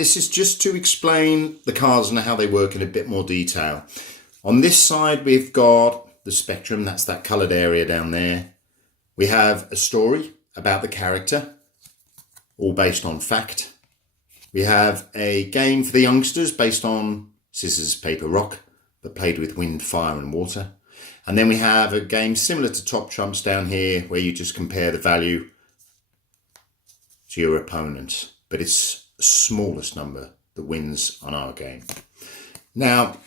this is just to explain the cards and how they work in a bit more detail. On this side, we've got the spectrum, that's that coloured area down there. We have a story about the character, all based on fact. We have a game for the youngsters based on scissors, paper, rock, but played with wind, fire and water. And then we have a game similar to Top Trumps down here, where you just compare the value to your opponent, but it's the smallest number that wins on our game. Now,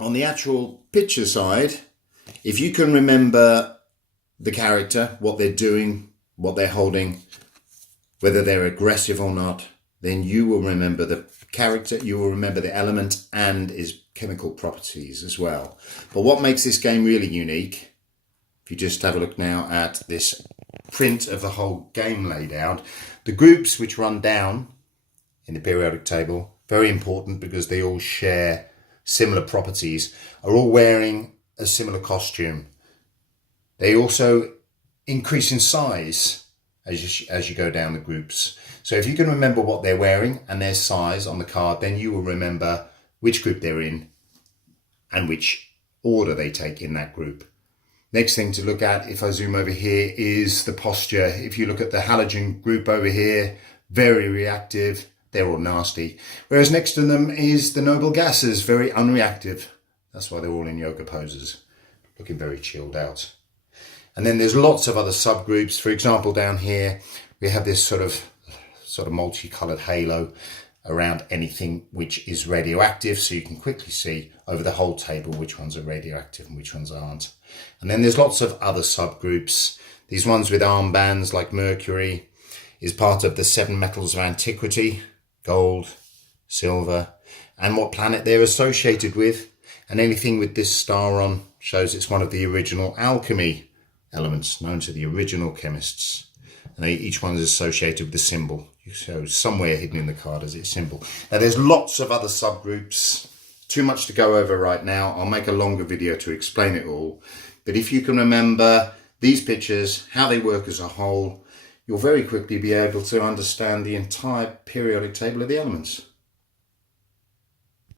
on the actual picture side, if you can remember the character, what they're doing, what they're holding, whether they're aggressive or not, then you will remember the character, you will remember the element and its chemical properties as well. But what makes this game really unique, if you just have a look now at this print of the whole game laid out, the groups which run down in the periodic table, very important because they all share similar properties, are all wearing a similar costume. They also increase in size as you go down the groups. So if you can remember what they're wearing and their size on the card, then you will remember which group they're in and which order they take in that group. Next thing to look at, if I zoom over here, is the posture. If you look at the halogen group over here, very reactive, they're all nasty. Whereas next to them is the noble gases, very unreactive. That's why they're all in yoga poses, looking very chilled out. And then there's lots of other subgroups. For example, down here, we have this sort of multicolored halo around anything which is radioactive. So you can quickly see over the whole table which ones are radioactive and which ones aren't. And then there's lots of other subgroups. These ones with armbands like Mercury is part of the 7 metals of antiquity, gold, silver, and what planet they're associated with. And anything with this star on shows it's one of the original alchemy elements known to the original chemists. And each one is associated with a symbol. So somewhere hidden in the card is its symbol. Now there's lots of other subgroups. Too much to go over right now. I'll make a longer video to explain it all. But if you can remember these pictures, how they work as a whole, you'll very quickly be able to understand the entire periodic table of the elements.